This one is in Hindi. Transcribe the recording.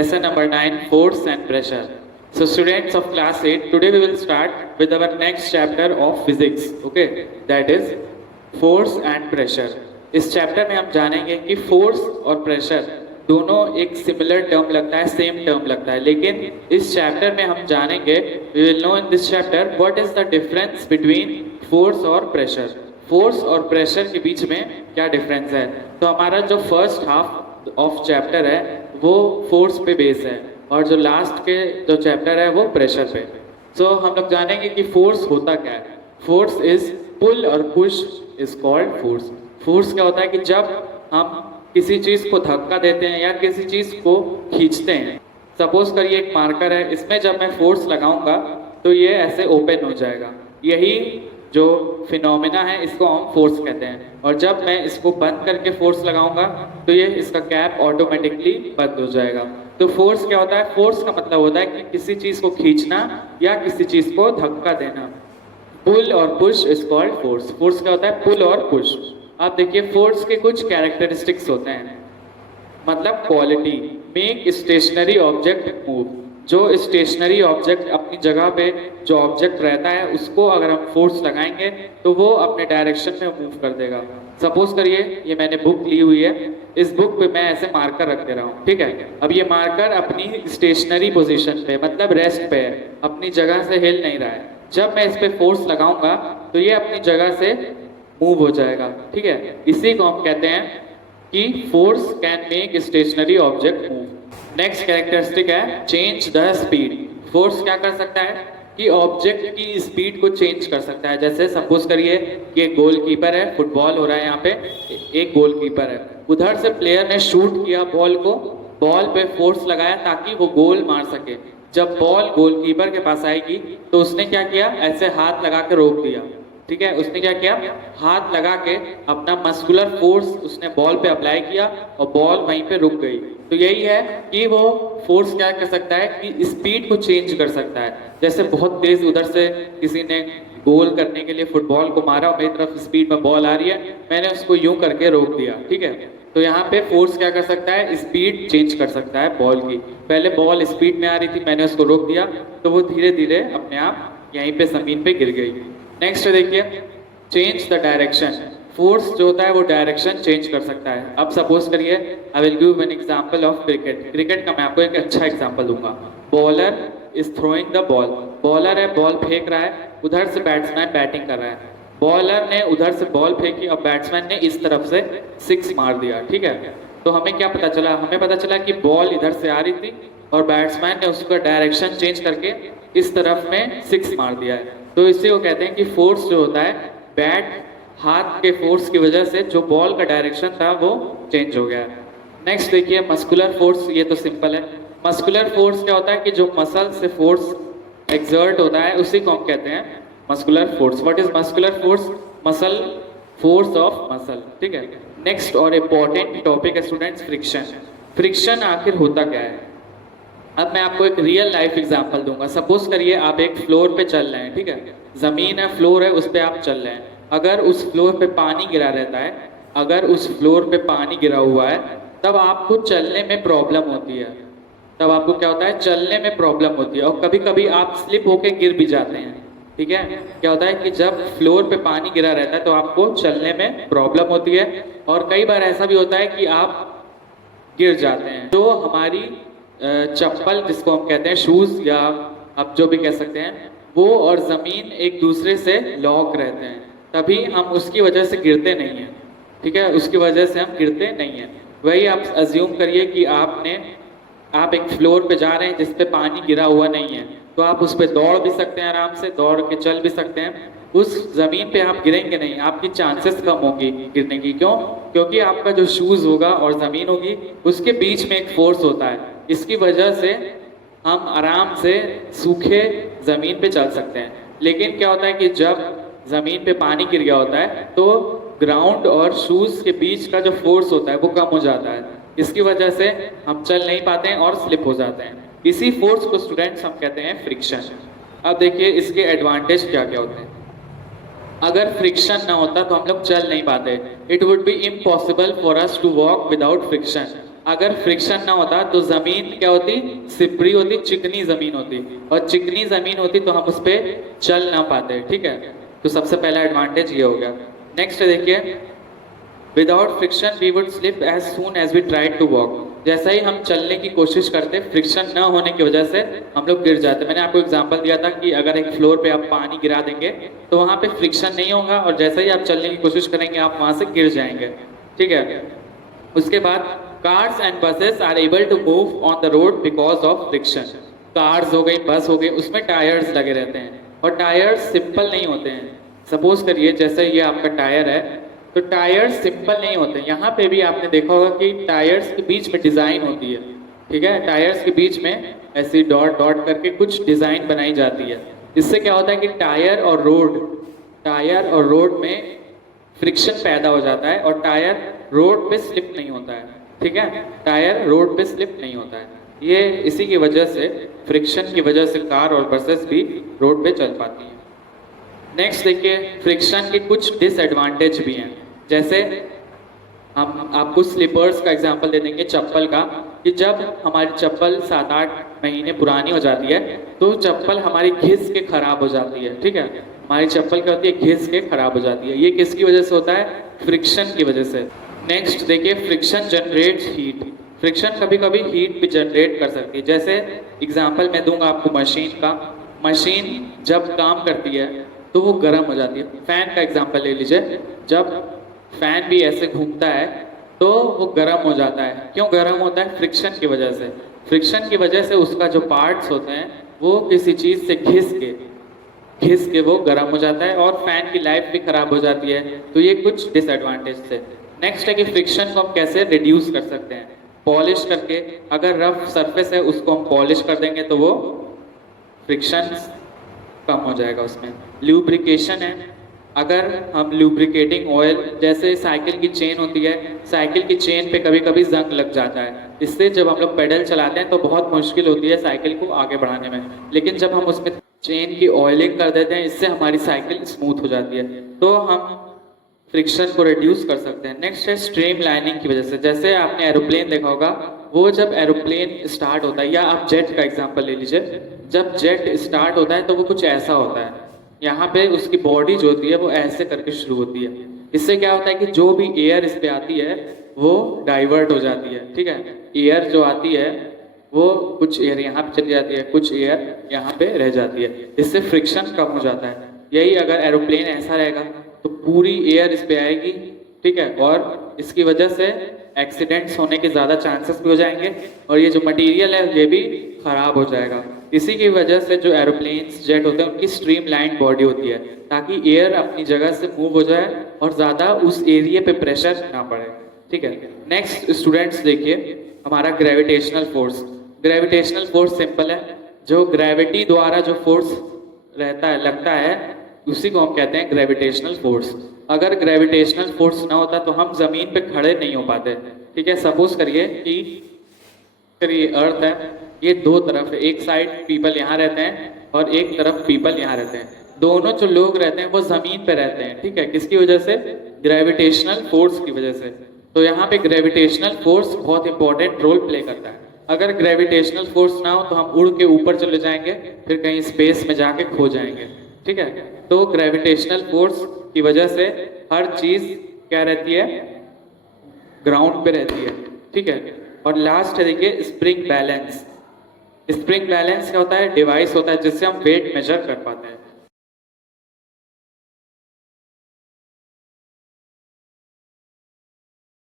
lesson number 9, force and pressure. So students of class 8, today we will start with our next chapter of physics, okay, that is force and pressure. इस चैप्टर में हम जानेंगे कि फोर्स और प्रेशर दोनों एक सिमिलर टर्म लगता है, सेम टर्म लगता है, लेकिन इस चैप्टर में हम जानेंगे, we will know in this chapter what is the difference between force और प्रेशर. फोर्स और प्रेशर के बीच में क्या डिफरेंस है. तो हमारा जो फर्स्ट हाफ ऑफ चैप्टर है वो फोर्स पे बेस है और जो लास्ट के जो चैप्टर है वो प्रेशर पे. सो हम लोग जानेंगे कि फोर्स होता क्या है. फोर्स इज पुल और push is called force. Force क्या होता है कि जब हम किसी चीज़ को धक्का देते हैं या किसी चीज़ को खींचते हैं. सपोज करिए एक मार्कर है, इसमें जब मैं फोर्स लगाऊंगा तो ये ऐसे ओपन हो जाएगा. यही जो फिनोमेना है इसको हम फोर्स कहते हैं. और जब मैं इसको बंद करके फोर्स लगाऊंगा तो ये इसका कैप ऑटोमेटिकली बंद हो जाएगा. तो फोर्स क्या होता है. फोर्स का मतलब होता है कि किसी चीज़ को खींचना या किसी चीज़ को धक्का देना. पुल और push is called force. Force क्या होता है. पुल और पुश. आप देखिए फोर्स के कुछ कैरेक्टरिस्टिक्स होते हैं, मतलब quality. Make stationary object move. जो स्टेशनरी ऑब्जेक्ट अपनी जगह पे जो ऑब्जेक्ट रहता है उसको अगर हम फोर्स लगाएंगे तो वो अपने डायरेक्शन में मूव कर देगा. सपोज करिए ये मैंने बुक ली हुई है, इस बुक पे मैं ऐसे मार्कर रख दे रहा हूँ, ठीक है. अब ये मार्कर अपनी स्टेशनरी पोजीशन पे मतलब रेस्ट पे है, अपनी जगह से हिल नहीं रहा है. जब मैं इस पे फोर्स लगाऊंगा तो ये अपनी जगह से मूव हो जाएगा, ठीक है. इसी को हम कहते हैं कि force can make stationary object move. Next characteristic है चेंज द स्पीड. फोर्स क्या कर सकता है कि ऑब्जेक्ट की स्पीड को चेंज कर सकता है. जैसे सपोज करिए कि एक गोलकीपर है, फुटबॉल हो रहा है, यहाँ पे एक गोलकीपर है, उधर से प्लेयर ने शूट किया बॉल को, बॉल पे फोर्स लगाया ताकि वो गोल मार सके. जब बॉल गोलकीपर के पास आएगी तो उसने क्या किया, ऐसे हाथ लगा के रोक दिया, ठीक है. उसने क्या किया, हाथ लगा के अपना मस्कुलर फोर्स उसने बॉल पे अप्लाई किया और बॉल वहीं पे रुक गई. तो यही है कि वो फोर्स क्या कर सकता है कि स्पीड को चेंज कर सकता है. जैसे बहुत तेज उधर से किसी ने गोल करने के लिए फुटबॉल को मारा, मेरी तरफ स्पीड में बॉल आ रही है, मैंने उसको यूं करके रोक दिया, ठीक है. तो यहाँ पे फोर्स क्या कर सकता है, स्पीड चेंज कर सकता है बॉल की. पहले बॉल स्पीड में आ रही थी, मैंने उसको रोक दिया तो वो धीरे धीरे अपने आप यहीं पे जमीन पे गिर गई. नेक्स्ट देखिए चेंज द डायरेक्शन. फोर्स जो होता है वो डायरेक्शन चेंज कर सकता है. अब सपोज करिए I will give an example of cricket. Cricket का मैं आपको एक अच्छा एग्जांपल दूंगा. Bowler is throwing the ball. Bowler है, बॉल फेंक रहा है, उधर से बैट्समैन बैटिंग कर रहा है. बॉलर ने उधर से बॉल फेंकी और बैट्समैन ने इस तरफ से 6 मार दिया, ठीक है. तो हमें क्या पता चला, हमें पता चला कि बॉल इधर से आ रही थी और बैट्समैन ने उसका डायरेक्शन चेंज करके इस तरफ में 6 मार दिया है. तो इसी को कहते हैं कि फोर्स जो होता है, बैट हाथ के फोर्स की वजह से जो बॉल का डायरेक्शन था वो चेंज हो गया. नेक्स्ट देखिए मस्कुलर फोर्स. ये तो सिंपल है. मस्कुलर फोर्स क्या होता है कि जो मसल से फोर्स एक्सर्ट होता है उसी को हम कहते हैं muscular force. What is muscular force. Muscle force of muscle, ठीक है. नेक्स्ट और इम्पोर्टेंट टॉपिक है स्टूडेंट्स फ्रिक्शन. फ्रिक्शन आखिर होता क्या है. अब मैं आपको एक रियल लाइफ एग्जांपल दूंगा. सपोज करिए आप एक फ्लोर पे चल रहे हैं, ठीक है. जमीन है, फ्लोर है, उस पे आप चल रहे हैं. अगर उस फ्लोर पे पानी गिरा रहता है, अगर उस फ्लोर पे पानी गिरा हुआ है तब आपको चलने में प्रॉब्लम होती है. तब आपको क्या होता है, चलने में प्रॉब्लम होती है. और कभी कभी आप स्लिप होके गिर भी जाते हैं, ठीक है. क्या होता है कि जब फ्लोर पे पानी गिरा रहता है तो आपको चलने में प्रॉब्लम होती है. और कई बार ऐसा भी होता है कि आप गिर जाते हैं. तो हमारी चप्पल जिसको हम कहते हैं शूज़ या आप जो भी कह सकते हैं, वो और ज़मीन एक दूसरे से लॉक रहते हैं, तभी हम उसकी वजह से गिरते नहीं हैं, ठीक है. उसकी वजह से हम गिरते नहीं हैं. वही आप अज्यूम करिए कि आप एक फ्लोर पे जा रहे हैं जिस पे पानी गिरा हुआ नहीं है, तो आप उस पर दौड़ भी सकते हैं, आराम से दौड़ के चल भी सकते हैं. उस ज़मीन पे आप गिरेंगे नहीं, आपकी चांसेस कम होगी गिरने की. क्यों? क्योंकि आपका जो शूज़ होगा और ज़मीन होगी उसके बीच में एक फोर्स होता है. इसकी वजह से हम आराम से सूखे ज़मीन पे चल सकते हैं. लेकिन क्या होता है कि जब ज़मीन पे पानी गिर गया होता है तो ग्राउंड और शूज़ के बीच का जो फोर्स होता है वो कम हो जाता है. इसकी वजह से हम चल नहीं पाते हैं और स्लिप हो जाते हैं. इसी फोर्स को स्टूडेंट्स हम कहते हैं फ्रिक्शन. अब देखिए इसके एडवांटेज क्या क्या होते हैं. अगर फ्रिक्शन ना होता तो हम लोग चल नहीं पाते. It would be impossible for us to walk without friction. अगर फ्रिक्शन ना होता तो जमीन क्या होती, सिपरी होती, चिकनी जमीन होती, और चिकनी जमीन होती तो हम उस पर चल ना पाते, ठीक है। तो सबसे पहला एडवांटेज ये हो गया। नेक्स्ट देखिए, without friction we would slip as soon as we try to walk. जैसा ही हम चलने की कोशिश करते, फ्रिक्शन न होने की वजह से हम लोग गिर जाते। मैंने आपको एग्जांपल दिया था कि अगर एक फ्लोर पे आप पानी गिरा देंगे तो वहाँ पे फ्रिक्शन नहीं होगा, और जैसे ही आप चलने की कोशिश करेंगे आप वहाँ से गिर जाएंगे, ठीक है। उसके बाद cars and buses are able to move on the road because of friction. Cars हो गई, बस हो गई, उसमें टायर्स लगे रहते हैं, और टायर्स सिंपल नहीं होते हैं। सपोज करिए जैसे ये आपका टायर है, तो टायर्स सिंपल नहीं होते। यहाँ पे भी आपने देखा होगा कि टायर्स के बीच में डिज़ाइन होती है, ठीक है। टायर्स के बीच में ऐसी डॉट डॉट करके कुछ डिज़ाइन बनाई जाती है। इससे क्या होता है कि टायर और रोड में फ्रिक्शन पैदा हो जाता है, और टायर रोड पे स्लिप नहीं होता है, ठीक है। टायर रोड पे स्लिप नहीं होता है। ये इसी की वजह से, फ्रिक्शन की वजह से कार और बसेस भी रोड पे चल पाती हैं। नेक्स्ट देखिए, फ्रिक्शन के कुछ डिसएडवांटेज भी हैं। जैसे हम आपको स्लीपर्स का एग्जांपल दे देंगे, चप्पल का, कि जब हमारी चप्पल 7-8 महीने पुरानी हो जाती है तो चप्पल हमारी घिस के खराब हो जाती है, ठीक है। हमारी चप्पल क्या होती है, घिस के खराब हो जाती है। ये किसकी वजह से होता है, फ्रिक्शन की वजह से। नेक्स्ट देखिए, फ्रिक्शन जनरेट्स हीट। फ्रिक्शन कभी कभी हीट भी जनरेट कर सकती है। जैसे एग्जाम्पल मैं दूंगा आपको मशीन का। मशीन जब काम करती है तो वो गर्म हो जाती है। फैन का एग्जांपल ले लीजिए, जब फैन भी ऐसे घूमता है तो वो गर्म हो जाता है। क्यों गर्म होता है, फ्रिक्शन की वजह से। फ्रिक्शन की वजह से उसका जो पार्ट्स होते हैं वो किसी चीज़ से घिस के वो गर्म हो जाता है, और फैन की लाइफ भी खराब हो जाती है। तो ये कुछ डिसएडवांटेज थे। नेक्स्ट है कि फ्रिक्शन को हम कैसे रिड्यूस कर सकते हैं, पॉलिश करके। अगर रफ सरफेस है उसको हम पॉलिश कर देंगे तो वो फ्रिक्शन कम हो जाएगा उसमें। ल्यूब्रिकेशन है, अगर हम ल्यूब्रिकेटिंग ऑयल, जैसे साइकिल की चेन होती है, साइकिल की चेन पे कभी कभी जंग लग जाता है। इससे जब हम लोग पेडल चलाते हैं तो बहुत मुश्किल होती है साइकिल को आगे बढ़ाने में, लेकिन जब हम उसमें चेन की ऑयलिंग कर देते हैं इससे हमारी साइकिल स्मूथ हो जाती है। तो हम फ्रिक्शन को रिड्यूस कर सकते हैं। नेक्स्ट है स्ट्रीम लाइनिंग की वजह से। जैसे आपने एरोप्लेन देखा होगा, वो जब एरोप्लेन स्टार्ट होता है, या आप जेट का एग्जांपल ले लीजिए, जब जेट स्टार्ट होता है तो वो कुछ ऐसा होता है, यहाँ पे उसकी बॉडी जो होती है वो ऐसे करके शुरू होती है। इससे क्या होता है कि जो भी एयर इस पे आती है वो डाइवर्ट हो जाती है, ठीक है। एयर जो आती है वो कुछ एयर यहाँ पे चली जाती है, कुछ एयर यहाँ पे रह जाती है। इससे फ्रिक्शन कम हो जाता है। यही अगर एरोप्लेन ऐसा रहेगा तो पूरी एयर इस पे आएगी, ठीक है, और इसकी वजह से एक्सीडेंट्स होने के ज़्यादा चांसेस भी हो जाएंगे, और ये जो मटेरियल है ये भी खराब हो जाएगा। इसी की वजह से जो एरोप्लेन्स, जेट होते हैं, उनकी स्ट्रीमलाइन बॉडी होती है, ताकि एयर अपनी जगह से मूव हो जाए और ज़्यादा उस एरिया पे प्रेशर ना पड़े, ठीक है। नेक्स्ट स्टूडेंट्स देखिए, हमारा gravitational force. Gravitational force simple है, जो ग्रेविटी द्वारा जो फोर्स रहता है, लगता है, उसी को हम कहते हैं ग्रेविटेशनल फोर्स। अगर ग्रेविटेशनल फोर्स ना होता तो हम जमीन पे खड़े नहीं हो पाते, ठीक है। सपोज करिए कि ये अर्थ है, ये दो तरफ है, एक साइड पीपल यहाँ रहते हैं और एक तरफ पीपल यहाँ रहते हैं। दोनों जो लोग रहते हैं वो जमीन पे रहते हैं, ठीक है। किसकी वजह से, ग्रेविटेशनल फोर्स की वजह से। तो यहाँ पे ग्रेविटेशनल फोर्स बहुत इंपॉर्टेंट रोल प्ले करता है। अगर ग्रेविटेशनल फोर्स ना हो तो हम उड़ के ऊपर चले जाएंगे, फिर कहीं स्पेस में जाके खो जाएंगे, ठीक है। तो ग्रेविटेशनल फोर्स की वजह से हर चीज क्या रहती है, ग्राउंड पे रहती है, ठीक है। और लास्ट है देखिए स्प्रिंग बैलेंस। स्प्रिंग बैलेंस क्या होता है, डिवाइस होता है जिससे हम वेट मेजर कर पाते हैं।